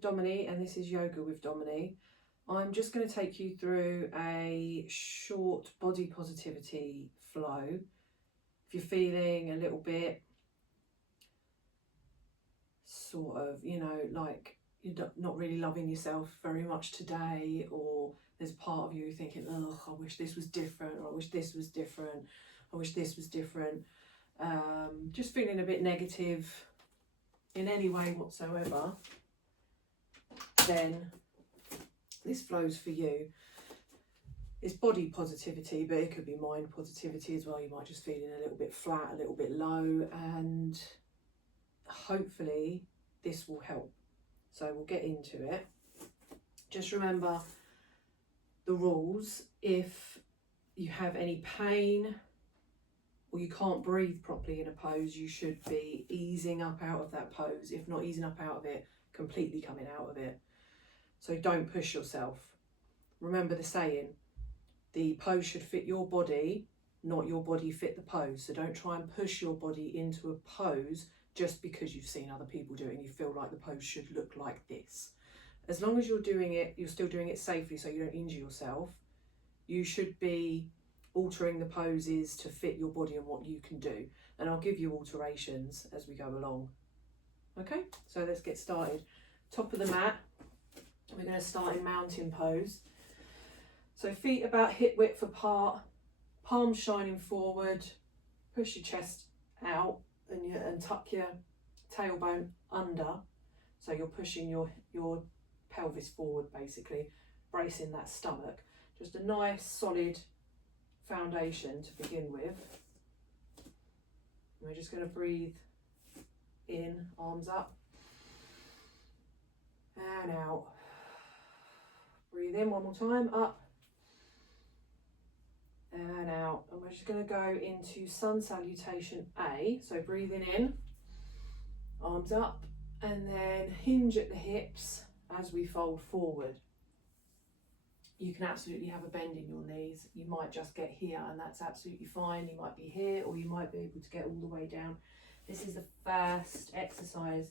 with Dominique and this is Yoga with Dominique. I'm just going to take you through a short body positivity flow. If you're feeling a little bit sort of, you know, like you're not really loving yourself very much today, or there's part of you thinking, oh, I wish this was different, or I wish this was different, I wish this was different. Just feeling a bit negative in any way whatsoever, then this flow's for you. It's body positivity, but it could be mind positivity as well. You might just feeling a little bit flat, a little bit low, and hopefully this will help. So we'll get into it. Just remember the rules. If you have any pain or you can't breathe properly in a pose, you should be easing up out of that pose. If not easing up out of it, completely coming out of it. So don't push yourself. Remember the saying, the pose should fit your body, not your body fit the pose. So don't try and push your body into a pose just because you've seen other people do it and you feel like the pose should look like this. As long as you're doing it, you're still doing it safely so you don't injure yourself, you should be altering the poses to fit your body and what you can do. And I'll give you alterations as we go along. Okay, so let's get started. Top of the mat, we're going to start in mountain pose. So feet about hip width apart, palms shining forward, push your chest out and tuck your tailbone under. So you're pushing your pelvis forward, basically, bracing that stomach. Just a nice solid foundation to begin with. And we're just going to breathe in, arms up and out. Breathe in one more time, up and out. And we're just going to go into sun salutation A. So breathing in, arms up, and then hinge at the hips as we fold forward. You can absolutely have a bend in your knees. You might just get here and that's absolutely fine. You might be here or you might be able to get all the way down. This is the first exercise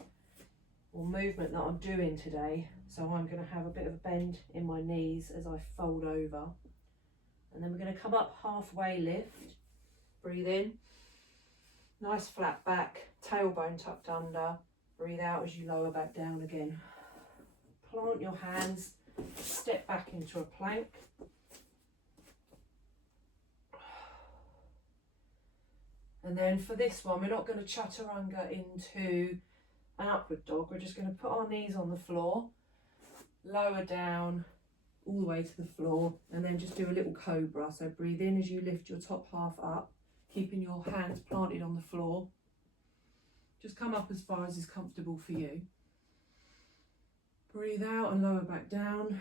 or movement that I'm doing today. So I'm going to have a bit of a bend in my knees as I fold over. And then we're going to come up halfway lift. Breathe in. Nice flat back, tailbone tucked under. Breathe out as you lower back down again. Plant your hands, step back into a plank. And then for this one, we're not going to chaturanga into an upward dog. We're just going to put our knees on the floor, lower down all the way to the floor, and then just do a little cobra. So breathe in as you lift your top half up, keeping your hands planted on the floor. Just come up as far as is comfortable for you. Breathe out and lower back down.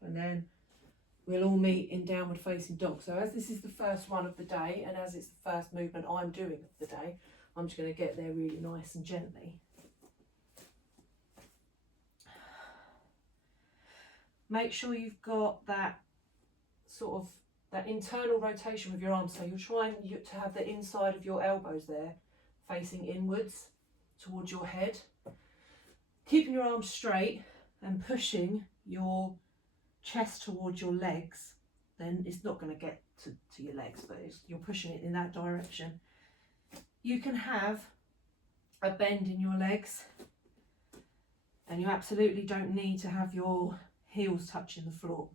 And then we'll all meet in downward facing dog. So as this is the first one of the day, and as it's the first movement I'm doing of the day, I'm just going to get there really nice and gently. Make sure you've got that sort of that internal rotation with your arms. So you're trying to have the inside of your elbows there facing inwards towards your head. Keeping your arms straight and pushing your chest towards your legs. Then it's not going to get to your legs, but you're pushing it in that direction. You can have a bend in your legs, and you absolutely don't need to have your heels touching the floor.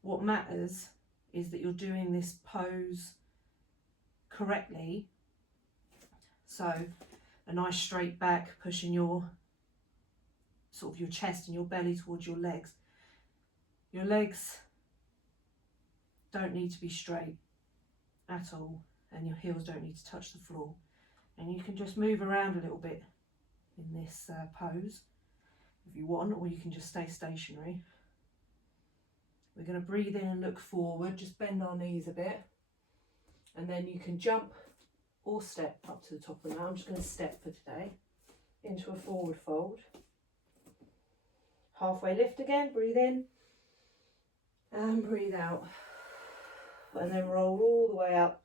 What matters is that you're doing this pose correctly. So a nice straight back, pushing your sort of your chest and your belly towards your legs. Your legs don't need to be straight at all, and your heels don't need to touch the floor. And you can just move around a little bit in this pose if you want, or you can just stay stationary. We're going to breathe in and look forward, just bend our knees a bit, and then you can jump or step up to the top of the mat. I'm just going to step for today into a forward fold. Halfway lift again, breathe in and breathe out, and then roll all the way up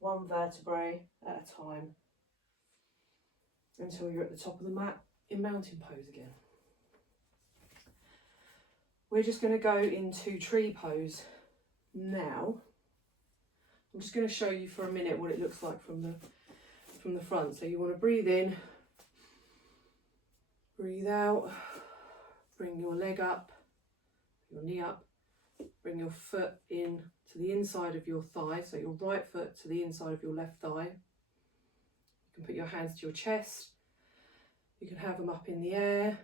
one vertebrae at a time until you're at the top of the mat in mountain pose again. we're just going to go into tree pose now. I'm just going to show you for a minute what it looks like from the front. So you want to breathe in, breathe out, bring your leg up, your knee up, bring your foot in to the inside of your thigh, so your right foot to the inside of your left thigh. You can put your hands to your chest, you can have them up in the air,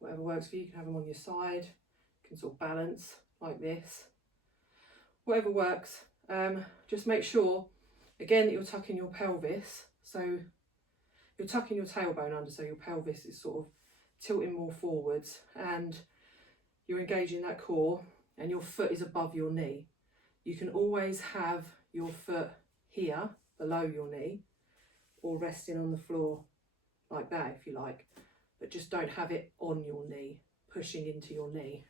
whatever works for you. You can have them on your side, you can sort of balance like this, whatever works. Just make sure again that you're tucking your pelvis, so you're tucking your tailbone under, so your pelvis is sort of tilting more forwards, and you're engaging that core, and your foot is above your knee. You can always have your foot here below your knee or resting on the floor like that if you like, but just don't have it on your knee, pushing into your knee.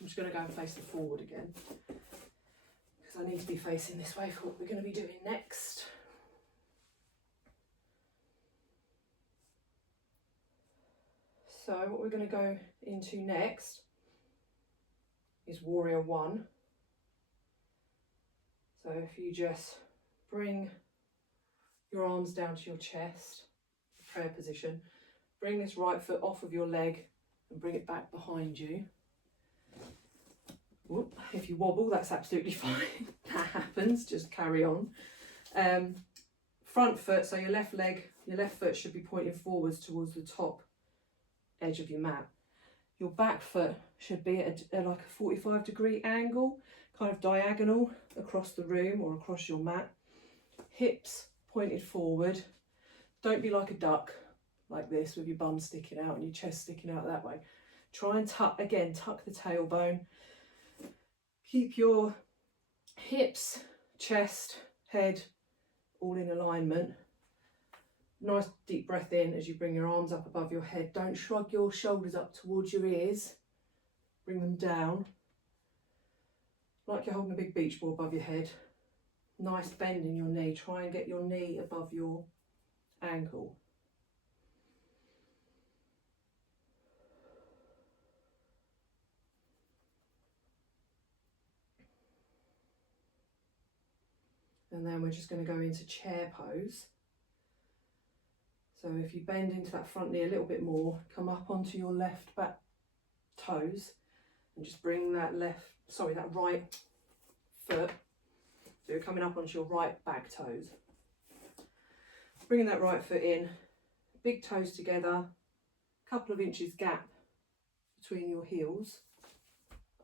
I'm just going to go and face it forward again because I need to be facing this way for what we're going to be doing next. So what we're going to go into next is Warrior One. So if you just bring your arms down to your chest, prayer position, bring this right foot off of your leg and bring it back behind you. Whoop. If you wobble, that's absolutely fine. That happens, just carry on. Front foot, so your left foot should be pointing forwards towards the top edge of your mat. Your back foot should be at like a 45-degree angle, kind of diagonal across the room or across your mat. Hips pointed forward. Don't be like a duck like this with your bum sticking out and your chest sticking out that way. Try and tuck the tailbone. Keep your hips, chest, head all in alignment. Nice deep breath in as you bring your arms up above your head. Don't shrug your shoulders up towards your ears. Bring them down. Like you're holding a big beach ball above your head. Nice bend in your knee. Try and get your knee above your ankle. And then we're just going to go into chair pose. So if you bend into that front knee a little bit more, come up onto your left back toes and just bring that right foot, so you're coming up onto your right back toes. Bringing that right foot in, big toes together, couple of inches gap between your heels,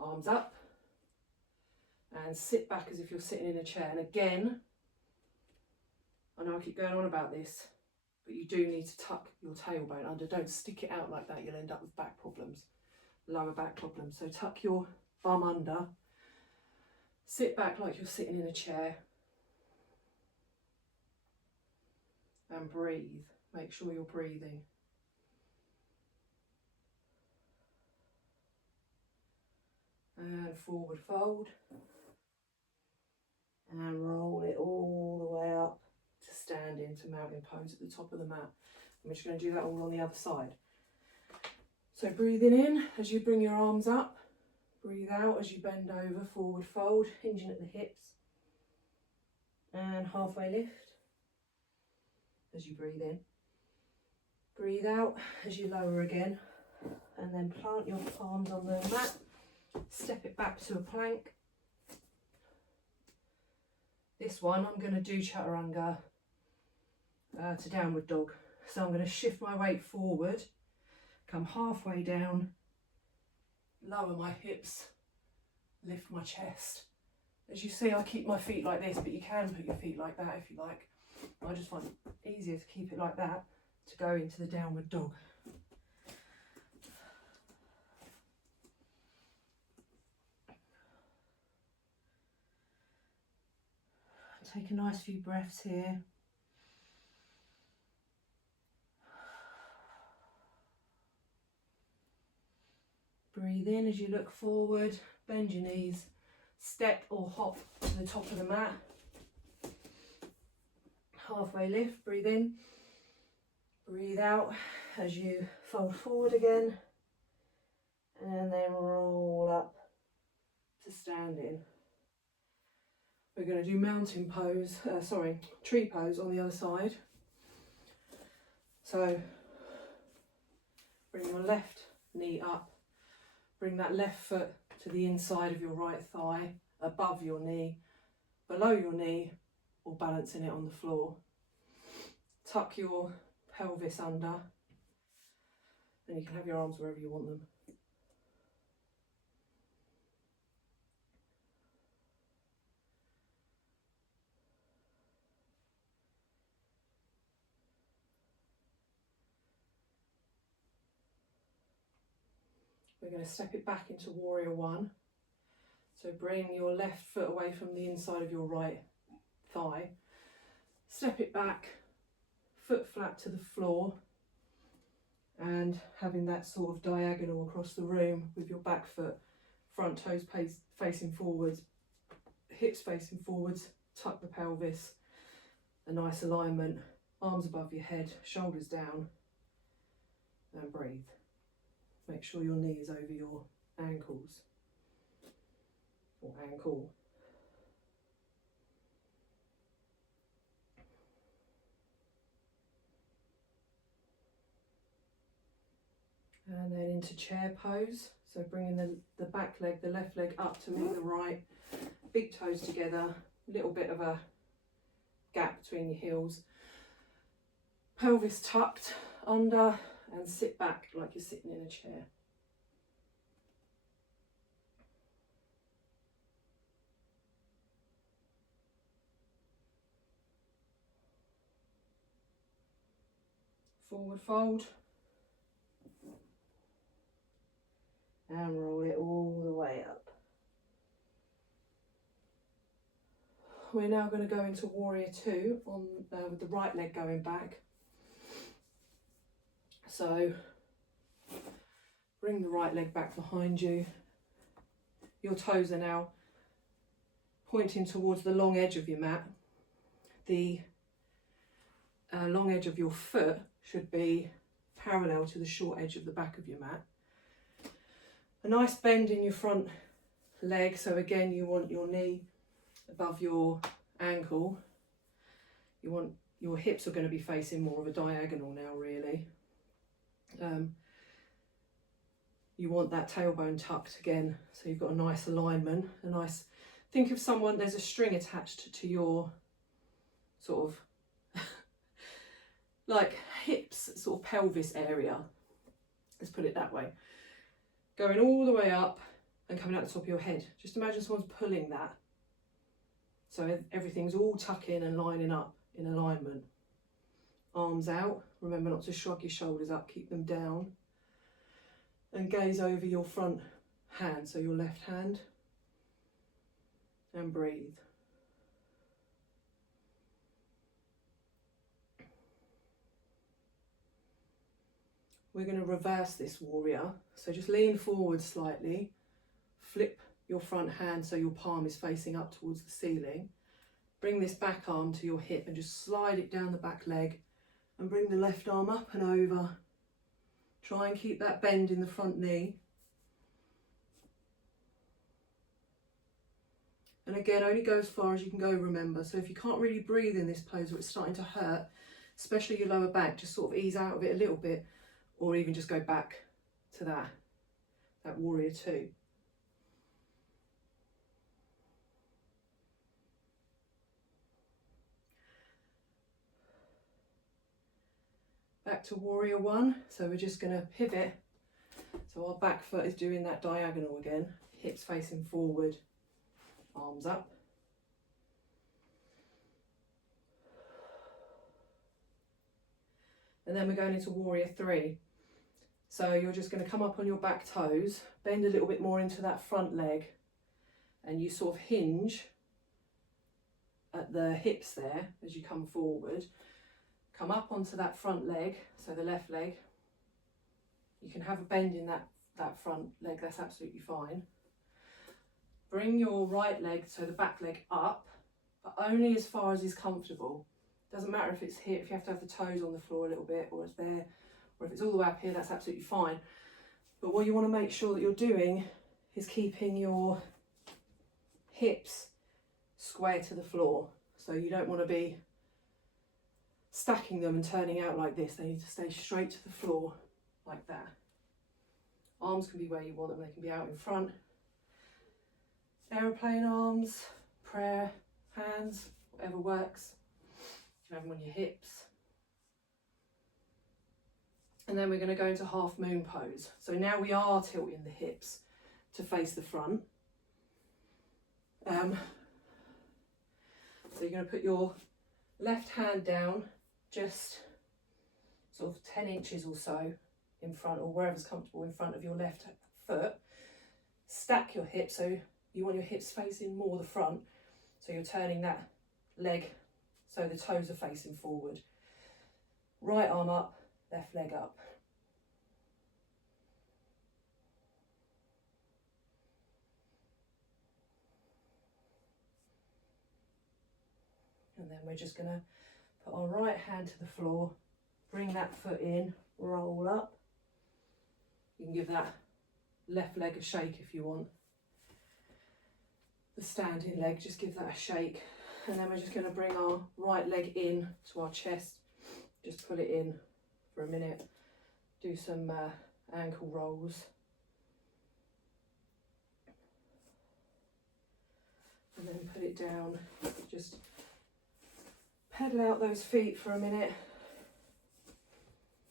arms up, and sit back as if you're sitting in a chair. And again, I know I keep going on about this, but you do need to tuck your tailbone under. Don't stick it out like that, you'll end up with back problems, lower back problems. So tuck your bum under, sit back like you're sitting in a chair, and breathe. Make sure you're breathing. And forward fold, and roll it all the way up to stand into mountain pose at the top of the mat. I'm just going to do that all on the other side. So breathing in as you bring your arms up, breathe out as you bend over, forward fold, hinging at the hips, and halfway lift as you breathe in. Breathe out as you lower again, and then plant your palms on the mat, step it back to a plank. This one I'm going to do chaturanga to downward dog. So I'm going to shift my weight forward, come halfway down, lower my hips, lift my chest. As you see, I keep my feet like this, but you can put your feet like that if you like. I just find it easier to keep it like that to go into the downward dog. Take a nice few breaths here. Breathe in as you look forward, bend your knees, step or hop to the top of the mat. Halfway lift, breathe in, breathe out as you fold forward again, and then roll up to standing. We're going to do mountain pose, tree pose on the other side. So bring your left knee up, bring that left foot to the inside of your right thigh, above your knee, below your knee, or balancing it on the floor. Tuck your pelvis under, and you can have your arms wherever you want them. We're going to step it back into Warrior One. So bring your left foot away from the inside of your right thigh. Step it back, foot flat to the floor, and having that sort of diagonal across the room with your back foot, front toes facing forwards, hips facing forwards, tuck the pelvis, a nice alignment, arms above your head, shoulders down, and breathe. Make sure your knee is over your ankles, or ankle. And then into chair pose. So bringing the back leg, the left leg up to meet the right, big toes together, little bit of a gap between your heels. Pelvis tucked under, and sit back like you're sitting in a chair. Forward fold. And roll it all the way up. We're now going to go into Warrior Two with the right leg going back. So bring the right leg back behind you. Your toes are now pointing towards the long edge of your mat. The long edge of your foot should be parallel to the short edge of the back of your mat. A nice bend in your front leg. So again, you want your knee above your ankle. You want your hips are going to be facing more of a diagonal now, really. You want that tailbone tucked again, so you've got a nice alignment. Think of someone, there's a string attached to your sort of like hips, sort of pelvis area. Let's put it that way. Going all the way up and coming out the top of your head. Just imagine someone's pulling that. So everything's all tucking and lining up in alignment. Arms out. Remember not to shrug your shoulders up, keep them down. And gaze over your front hand, so your left hand. And breathe. We're going to reverse this warrior. So just lean forward slightly. Flip your front hand so your palm is facing up towards the ceiling. Bring this back arm to your hip and just slide it down the back leg. And bring the left arm up and over. Try and keep that bend in the front knee. And again, only go as far as you can go, remember. So if you can't really breathe in this pose or it's starting to hurt, especially your lower back, just sort of ease out of it a little bit, or even just go back to that Warrior Two. Back to Warrior One. So we're just going to pivot. So our back foot is doing that diagonal again. Hips facing forward, arms up. And then we're going into Warrior Three. So you're just going to come up on your back toes, bend a little bit more into that front leg, and you sort of hinge at the hips there as you come forward. Come up onto that front leg, so the left leg. You can have a bend in that front leg, that's absolutely fine. Bring your right leg, so the back leg up, but only as far as is comfortable. Doesn't matter if it's here, if you have to have the toes on the floor a little bit, or it's there, or if it's all the way up here, that's absolutely fine. But what you want to make sure that you're doing is keeping your hips square to the floor. So you don't want to be stacking them and turning out like this. They need to stay straight to the floor like that. Arms can be where you want them, they can be out in front. Aeroplane arms, prayer hands, whatever works. You have them on your hips. And then we're going to go into half moon pose. So now we are tilting the hips to face the front. So you're going to put your left hand down just sort of 10 inches or so in front, or wherever's comfortable in front of your left foot. Stack your hips, so you want your hips facing more the front, so you're turning that leg so the toes are facing forward. Right arm up, left leg up. And then we're just going to put our right hand to the floor, bring that foot in, roll up. You can give that left leg a shake if you want. The standing leg, just give that a shake. And then we're just going to bring our right leg in to our chest, just pull it in for a minute, do some ankle rolls. And then put it down, just pedal out those feet for a minute.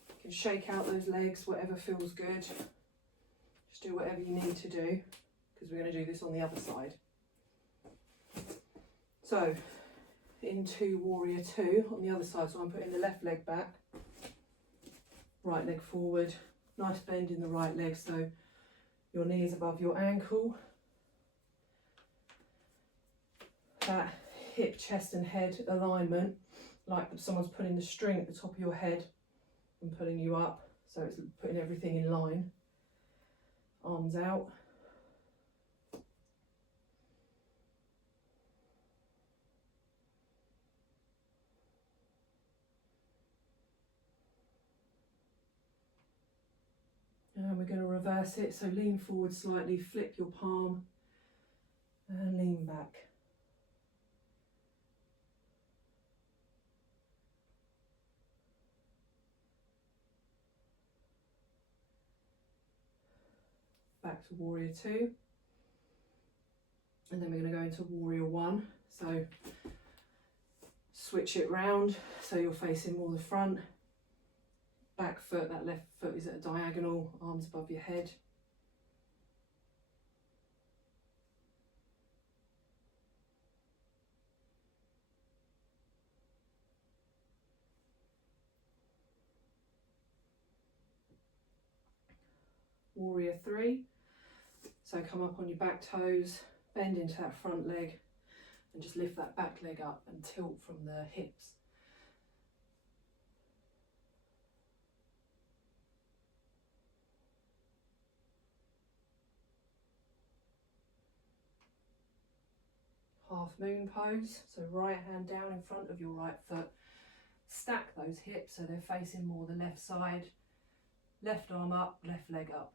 You can shake out those legs, whatever feels good. Just do whatever you need to do, because we're going to do this on the other side. So, into Warrior Two on the other side. So I'm putting the left leg back, right leg forward, nice bend in the right leg so your knee is above your ankle. That hip, chest and head alignment, like someone's putting the string at the top of your head and pulling you up, so it's putting everything in line. Arms out. And we're going to reverse it, so lean forward slightly, flip your palm and lean back. Back to Warrior Two. And then we're going to go into Warrior One. So switch it round so you're facing more the front. Back foot, that left foot is at a diagonal, arms above your head. Warrior Three. So come up on your back toes, bend into that front leg and just lift that back leg up and tilt from the hips. Half moon pose, so right hand down in front of your right foot. Stack those hips so they're facing more the left side. Left arm up, left leg up.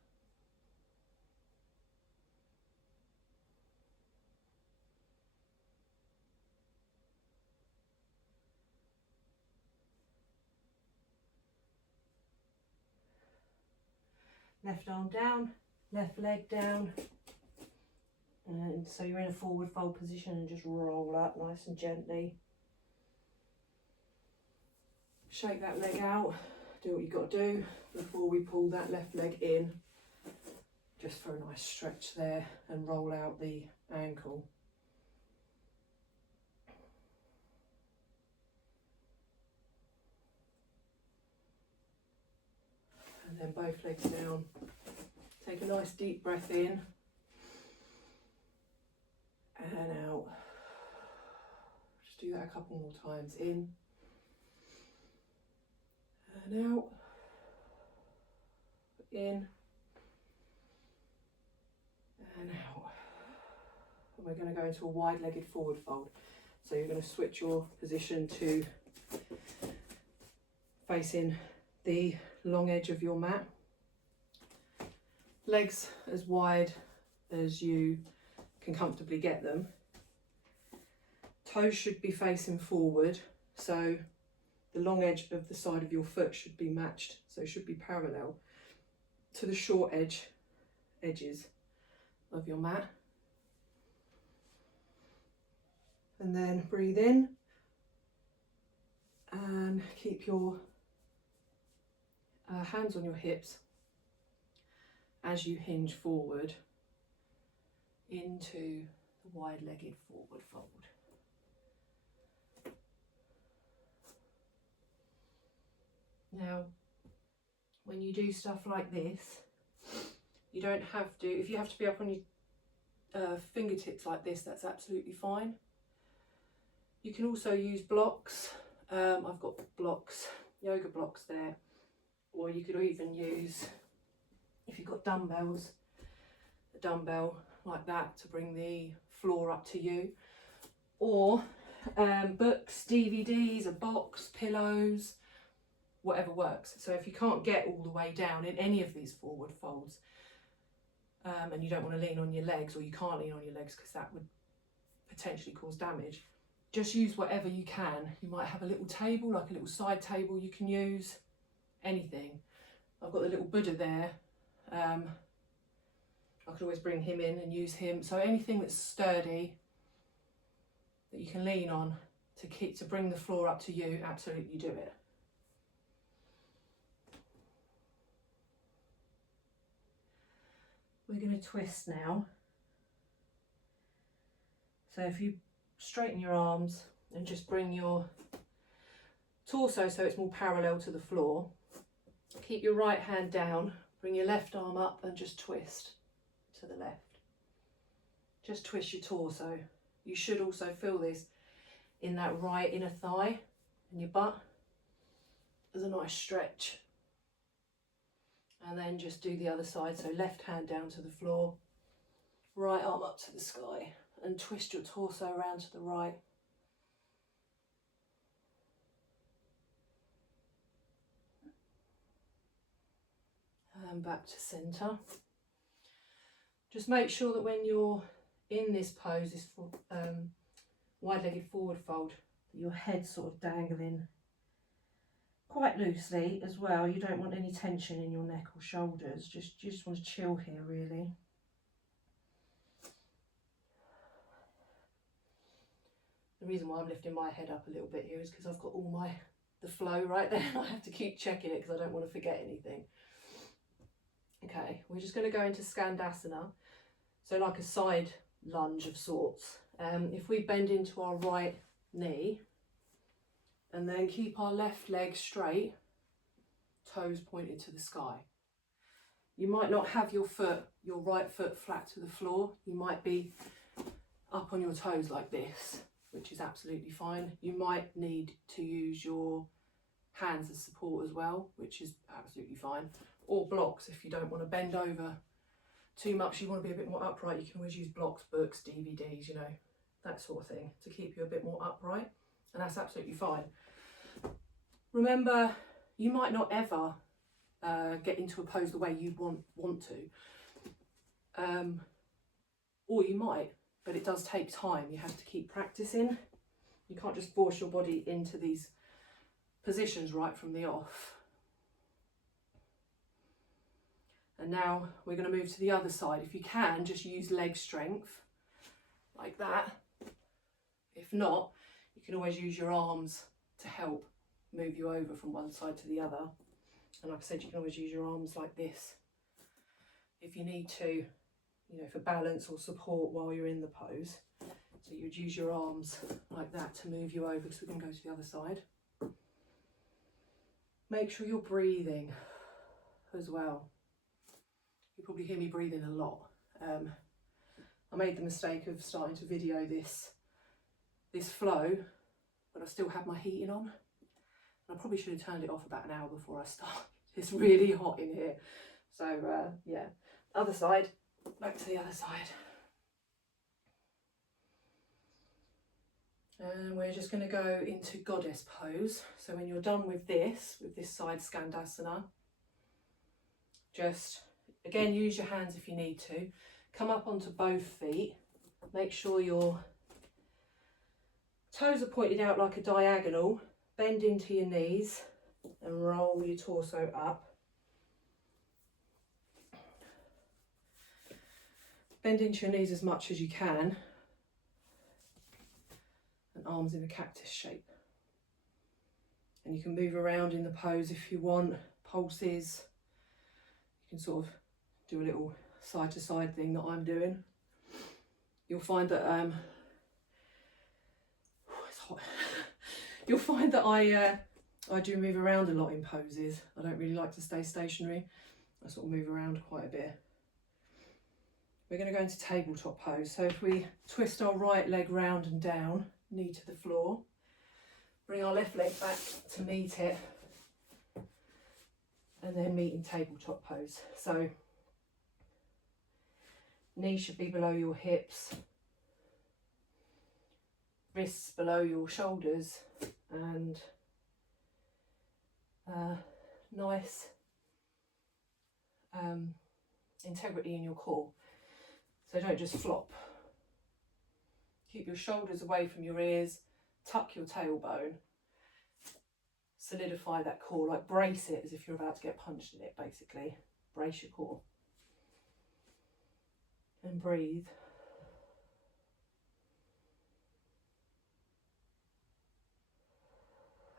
Left arm down, left leg down. And so you're in a forward fold position and just roll up nice and gently. Shake that leg out, do what you've got to do before we pull that left leg in, just for a nice stretch there, and roll out the ankle. And then both legs down. Take a nice deep breath in and out. Just do that a couple more times. In and out. In and out. And we're going to go into a wide-legged forward fold. So you're going to switch your position to facing the long edge of your mat. legs as wide as you can comfortably get them. Toes should be facing forward, so the long edge of the side of your foot should be matched, so it should be parallel to the short edges of your mat. And then breathe in and keep your hands on your hips as you hinge forward into the wide-legged forward fold. Now, when you do stuff like this, you don't have to, if you have to be up on your fingertips like this, that's absolutely fine. You can also use blocks. I've got blocks, yoga blocks there, or you could even use, if you've got dumbbells, a dumbbell like that to bring the floor up to you, or books, DVDs, a box, pillows, whatever works. So if you can't get all the way down in any of these forward folds, and you don't want to lean on your legs, or you can't lean on your legs because that would potentially cause damage, just use whatever you can. You might have a little table, like a little side table you can use, anything. I've got the little Buddha there. I could always bring him in and use him. So anything that's sturdy that you can lean on to bring the floor up to you, absolutely do it. We're going to twist now. So if you straighten your arms and just bring your torso so it's more parallel to the floor, keep your right hand down, bring your left arm up and just twist to the left. Just twist your torso. You should also feel this in that right inner thigh and your butt. There's a nice stretch. And then just do the other side, so left hand down to the floor, right arm up to the sky, and twist your torso around to the right. And back to centre. Just make sure that when you're in this pose, this wide-legged forward fold, that your head's sort of dangling quite loosely as well. You don't want any tension in your neck or shoulders. You just want to chill here, really. The reason why I'm lifting my head up a little bit here is because I've got all the flow right there. I have to keep checking it because I don't want to forget anything. Okay, we're just going to go into Skandasana, so like a side lunge of sorts. If we bend into our right knee and then keep our left leg straight, toes pointed to the sky. You might not have your right foot flat to the floor. You might be up on your toes like this, which is absolutely fine. You might need to use your hands as support as well, which is absolutely fine. Or blocks if you don't want to bend over too much. You want to be a bit more upright. You can always use blocks, books, DVDs, you know, that sort of thing to keep you a bit more upright, and that's absolutely fine. Remember, you might not ever get into a pose the way you want to, or you might, but it does take time. You have to keep practicing. You can't just force your body into these positions right from the off. And now we're going to move to the other side. If you can, just use leg strength like that. If not, you can always use your arms to help move you over from one side to the other. And like I said, you can always use your arms like this if you need to, you know, for balance or support while you're in the pose. So you'd use your arms like that to move you over, because we're going to go to the other side. Make sure you're breathing as well. You probably hear me breathing a lot. I made the mistake of starting to video this flow, but I still had my heating on. And I probably should have turned it off about an hour before I start. It's really hot in here. So yeah, other side, back to the other side. And we're just going to go into goddess pose. So when you're done with this side Skandasana, just Again, use your hands if you need to. Come up onto both feet. Make sure your toes are pointed out like a diagonal. Bend into your knees and roll your torso up. Bend into your knees as much as you can. And arms in a cactus shape. And you can move around in the pose if you want, pulses. You can sort of do a little side to side thing that I'm doing. You'll find that it's hot. You'll find that I do move around a lot in poses. I don't really like to stay stationary. I sort of move around quite a bit. We're going to go into tabletop pose. So if we twist our right leg round and down, knee to the floor, bring our left leg back to meet it, and then meet in tabletop pose. So knees should be below your hips, wrists below your shoulders, and nice integrity in your core. So don't just flop. Keep your shoulders away from your ears, tuck your tailbone, solidify that core, like brace it as if you're about to get punched in it, basically. Brace your core. And breathe.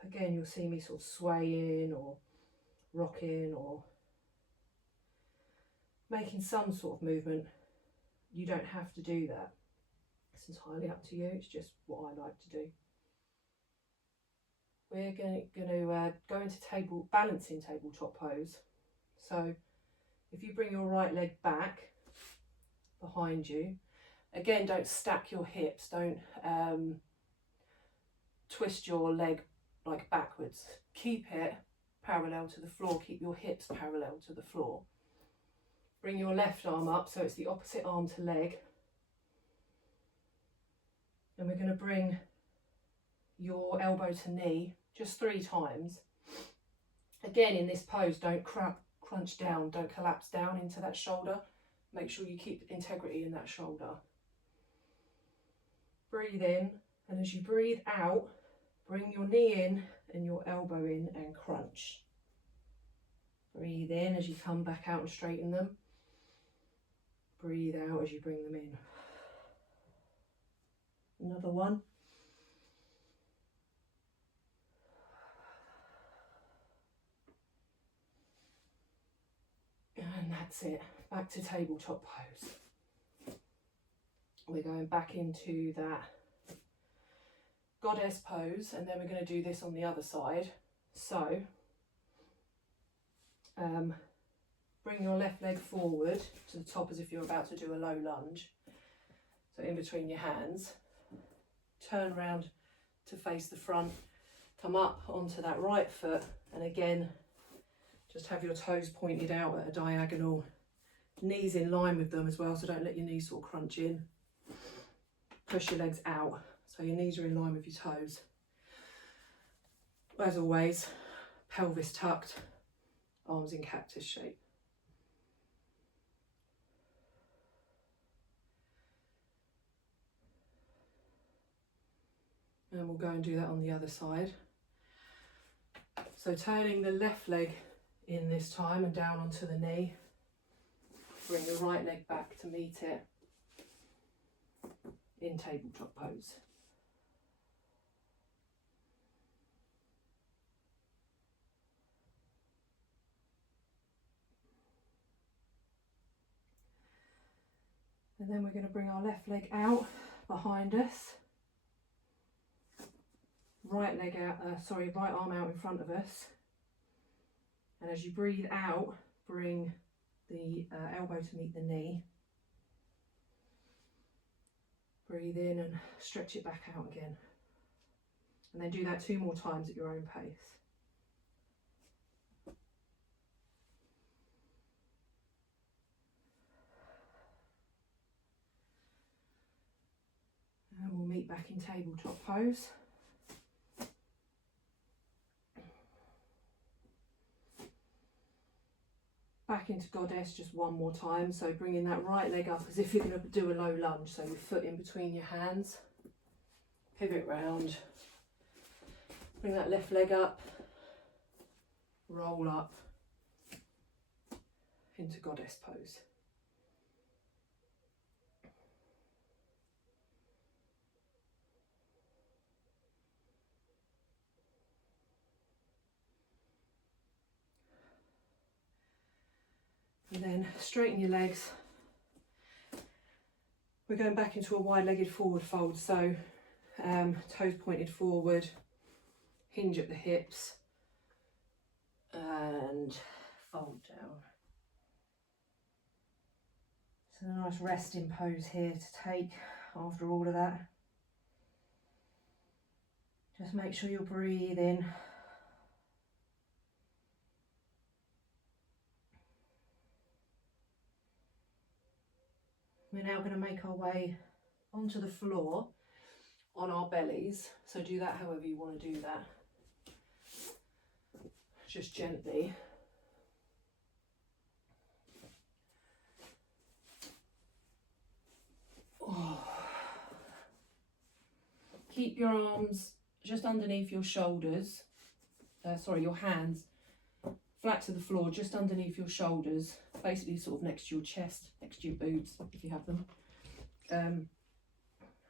Again, you'll see me sort of swaying or rocking or making some sort of movement. You don't have to do that. It's entirely up to you. It's just what I like to do. We're going to go into balancing tabletop pose. So if you bring your right leg back behind you, again, don't stack your hips. Don't twist your leg like backwards. Keep it parallel to the floor. Keep your hips parallel to the floor. Bring your left arm up so it's the opposite arm to leg. And we're going to bring your elbow to knee just 3 times. Again, in this pose, don't crunch down, don't collapse down into that shoulder. Make sure you keep integrity in that shoulder. Breathe in, and as you breathe out, bring your knee in and your elbow in and crunch. Breathe in as you come back out and straighten them. Breathe out as you bring them in. Another one. And that's it. Back to tabletop pose. We're going back into that goddess pose, and then we're going to do this on the other side. So, bring your left leg forward to the top as if you're about to do a low lunge. So in between your hands. Turn around to face the front. Come up onto that right foot, and again, just have your toes pointed out at a diagonal. Knees in line with them as well, so don't let your knees sort of crunch in. Push your legs out, so your knees are in line with your toes. As always, pelvis tucked, arms in cactus shape. And we'll go and do that on the other side. So turning the left leg in this time and down onto the knee. Bring the right leg back to meet it in tabletop pose. And then we're going to bring our left leg out behind us. Right arm out in front of us. And as you breathe out, bring the elbow to meet the knee. Breathe in and stretch it back out again. And then do that 2 more times at your own pace. And we'll meet back in tabletop pose. back into goddess just one more time. So bringing that right leg up as if you're going to do a low lunge. So your foot in between your hands. Pivot round. Bring that left leg up. Roll up into goddess pose. And then straighten your legs. We're going back into a wide-legged forward fold, so toes pointed forward, hinge at the hips, and fold down. So a nice resting pose here to take after all of that. Just make sure you're breathing. We're now going to make our way onto the floor on our bellies. So do that however you want to do that. Just gently. Oh. Keep your arms just underneath your shoulders. Your hands flat to the floor, just underneath your shoulders, basically sort of next to your chest, next to your boobs if you have them. And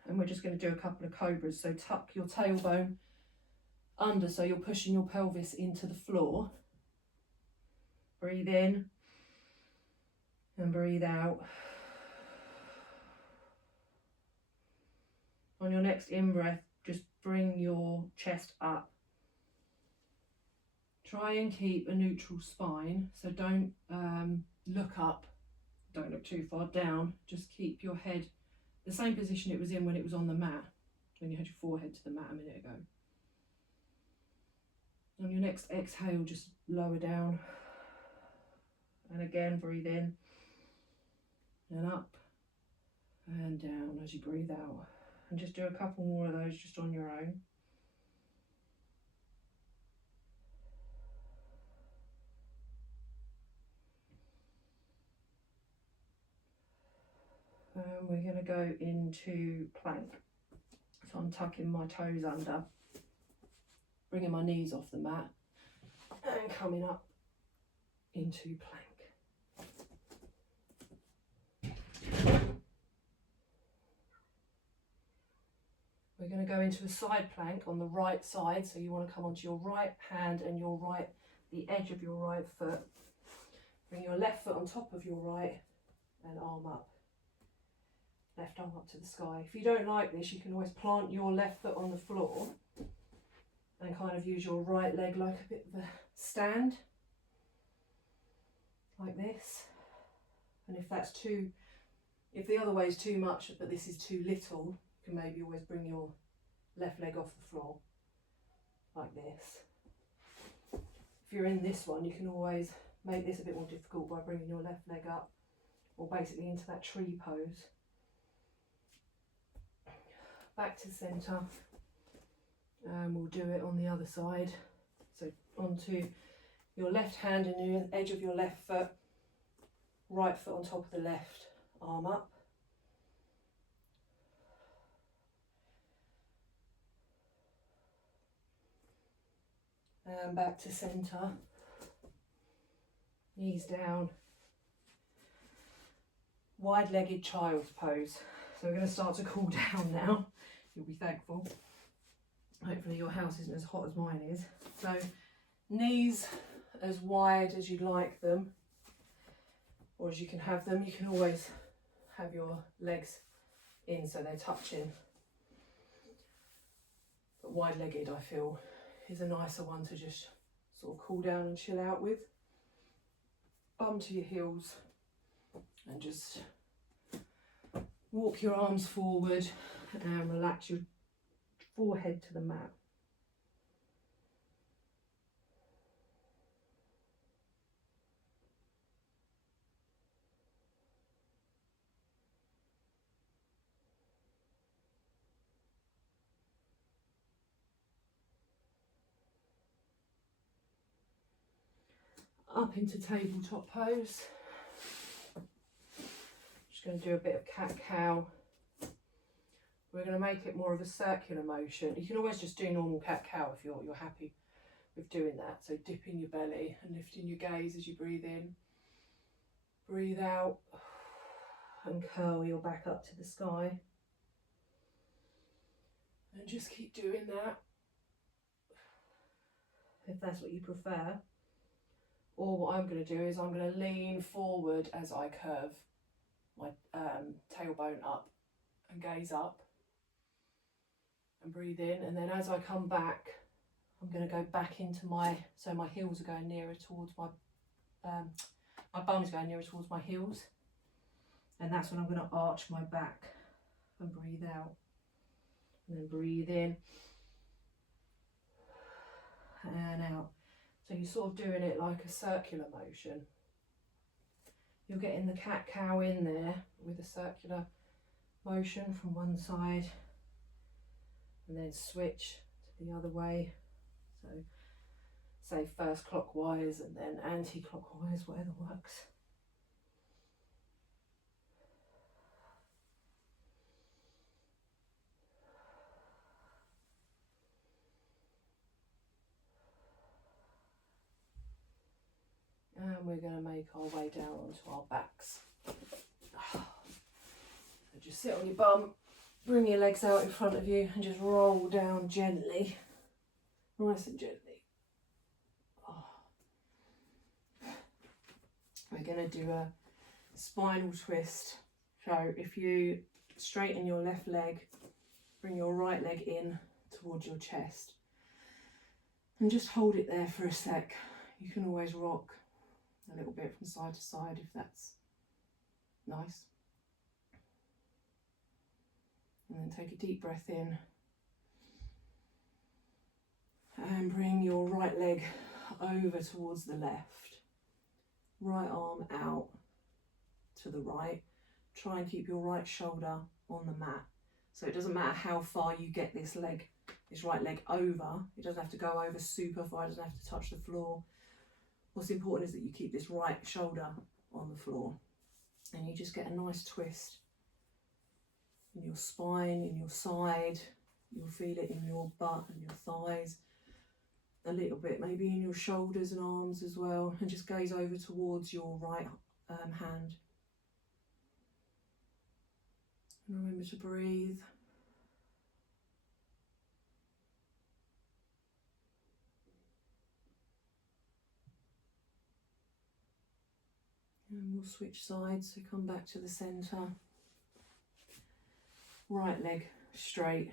we're just going to do a couple of cobras. So tuck your tailbone under, so you're pushing your pelvis into the floor. Breathe in and breathe out. On your next in-breath, just bring your chest up. Try and keep a neutral spine, so don't look up, don't look too far down, just keep your head the same position it was in when it was on the mat, when you had your forehead to the mat a minute ago. On your next exhale, just lower down, and again breathe in and up and down as you breathe out, and just do a couple more of those just on your own. We're going to go into plank. So I'm tucking my toes under, bringing my knees off the mat and coming up into plank. We're going to go into a side plank on the right side. So you want to come onto your right hand and the edge of your right foot. Bring your left foot on top of your right and arm up. Left arm up to the sky. If you don't like this, you can always plant your left foot on the floor and kind of use your right leg like a bit of a stand, like this. And if the other way is too much, but this is too little, you can maybe always bring your left leg off the floor, like this. If you're in this one, you can always make this a bit more difficult by bringing your left leg up, or basically into that tree pose. Back to centre, and we'll do it on the other side. So onto your left hand and the edge of your left foot, right foot on top of the left, arm up. And back to centre, knees down, wide-legged child's pose. So we're going to start to cool down now. You'll be thankful. Hopefully your house isn't as hot as mine is. So knees as wide as you'd like them, or as you can have them. You can always have your legs in so they're touching. But wide-legged, I feel, is a nicer one to just sort of cool down and chill out with. Bum to your heels and just walk your arms forward and relax your forehead to the mat. up into tabletop pose. Just going to do a bit of cat-cow. We're going to make it more of a circular motion. You can always just do normal cat-cow if you're happy with doing that. So dipping your belly and lifting your gaze as you breathe in. Breathe out and curl your back up to the sky. And just keep doing that if that's what you prefer. Or what I'm going to do is I'm going to lean forward as I curve my tailbone up and gaze up and breathe in, and then as I come back I'm going to go back into so my heels are going nearer towards my bum is going nearer towards my heels, and that's when I'm going to arch my back and breathe out, and then breathe in and out. So you're sort of doing it like a circular motion. You're getting the cat-cow in there with a circular motion from one side and then switch to the other way. So say first clockwise and then anti-clockwise, whatever works. And we're going to make our way down onto our backs. So just sit on your bum, bring your legs out in front of you and just roll down gently, nice and gently. We're going to do a spinal twist. So if you straighten your left leg, bring your right leg in towards your chest and just hold it there for a sec. You can always rock a little bit from side to side if that's nice. And then take a deep breath in and bring your right leg over towards the left. Right arm out to the right. Try and keep your right shoulder on the mat. So it doesn't matter how far you get this right leg over. It doesn't have to go over super far, it doesn't have to touch the floor. What's important is that you keep this right shoulder on the floor and you just get a nice twist in your spine, in your side. You'll feel it in your butt and your thighs, a little bit maybe in your shoulders and arms as well, and just gaze over towards your right hand. And remember to breathe. And we'll switch sides, so come back to the centre. Right leg straight,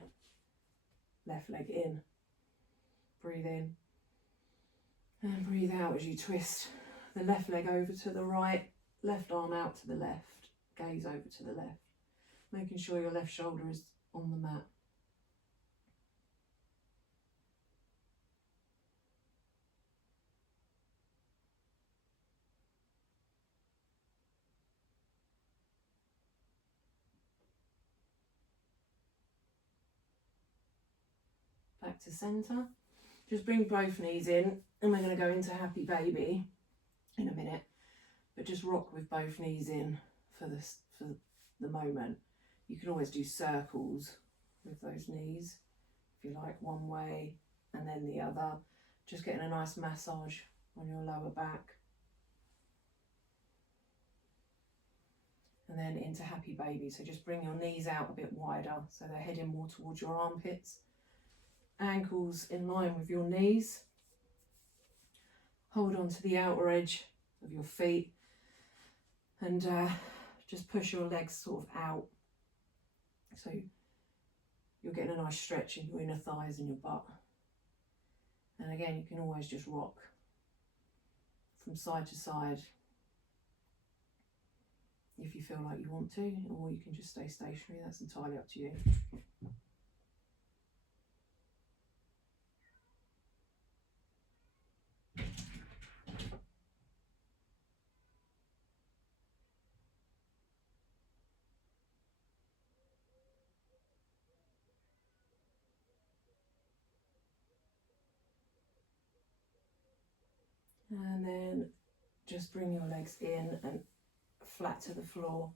left leg in. Breathe in and breathe out as you twist the left leg over to the right, left arm out to the left, gaze over to the left, making sure your left shoulder is on the mat. Back to centre. Just bring both knees in and we're going to go into happy baby in a minute, but just rock with both knees in for the moment. You can always do circles with those knees if you like, one way and then the other, just getting a nice massage on your lower back. And then into happy baby, so just bring your knees out a bit wider so they're heading more towards your armpits. Ankles in line with your knees. Hold on to the outer edge of your feet and just push your legs sort of out. So you're getting a nice stretch in your inner thighs and your butt. And again, you can always just rock from side to side if you feel like you want to, or you can just stay stationary, that's entirely up to you. And then just bring your legs in and flat to the floor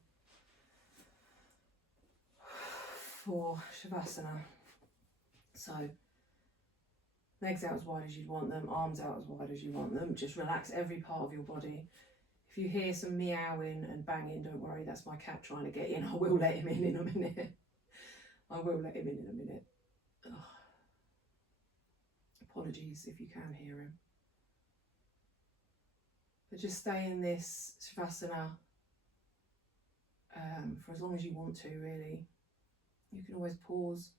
for Shavasana. So legs out as wide as you'd want them, arms out as wide as you want them. Just relax every part of your body. If you hear some meowing and banging, don't worry, that's my cat trying to get in. I will let him in a minute. I will let him in a minute. Ugh. Apologies if you can hear him. But just stay in this Shavasana for as long as you want to, really. You can always pause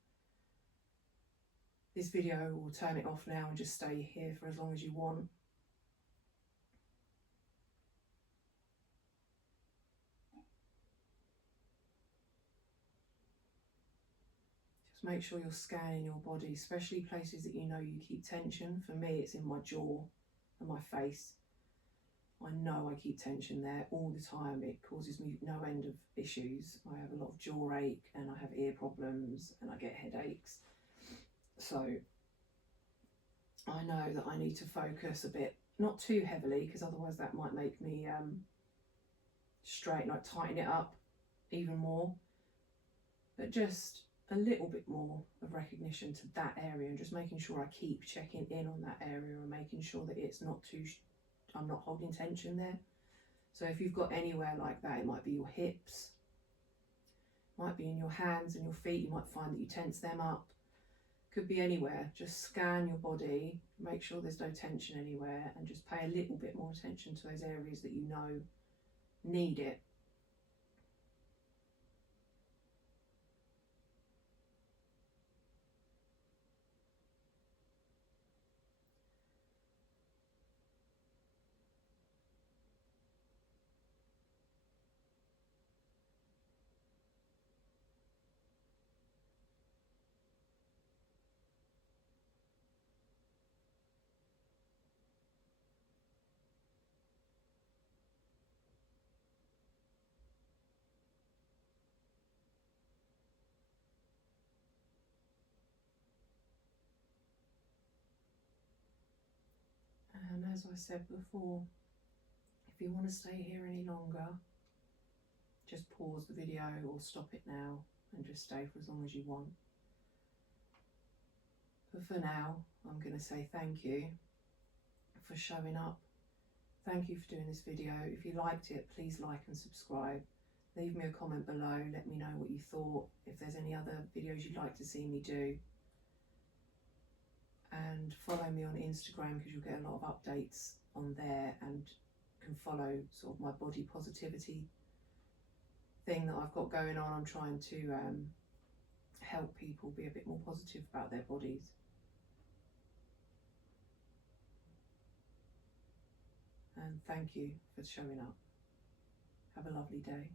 this video or turn it off now and just stay here for as long as you want. Just make sure you're scanning your body, especially places that you know you keep tension. For me, it's in my jaw and my face. I know I keep tension there all the time. It causes me no end of issues. I have a lot of jaw ache and I have ear problems and I get headaches. So I know that I need to focus a bit, not too heavily, because otherwise that might make me straighten, like tighten it up even more. But just a little bit more of recognition to that area and just making sure I keep checking in on that area and making sure that it's not too, I'm not holding tension there. So if you've got anywhere like that, it might be your hips, might be in your hands and your feet, you might find that you tense them up. Could be anywhere. Just scan your body, make sure there's no tension anywhere, and just pay a little bit more attention to those areas that you know need it. And as I said before, if you want to stay here any longer, just pause the video or stop it now and just stay for as long as you want. But for now, I'm going to say thank you for showing up. Thank you for doing this video. If you liked it, please like and subscribe. Leave me a comment below, let me know what you thought, if there's any other videos you'd like to see me do. And follow me on Instagram because you'll get a lot of updates on there and can follow sort of my body positivity thing that I've got going on. I'm trying to help people be a bit more positive about their bodies. And thank you for showing up. Have a lovely day.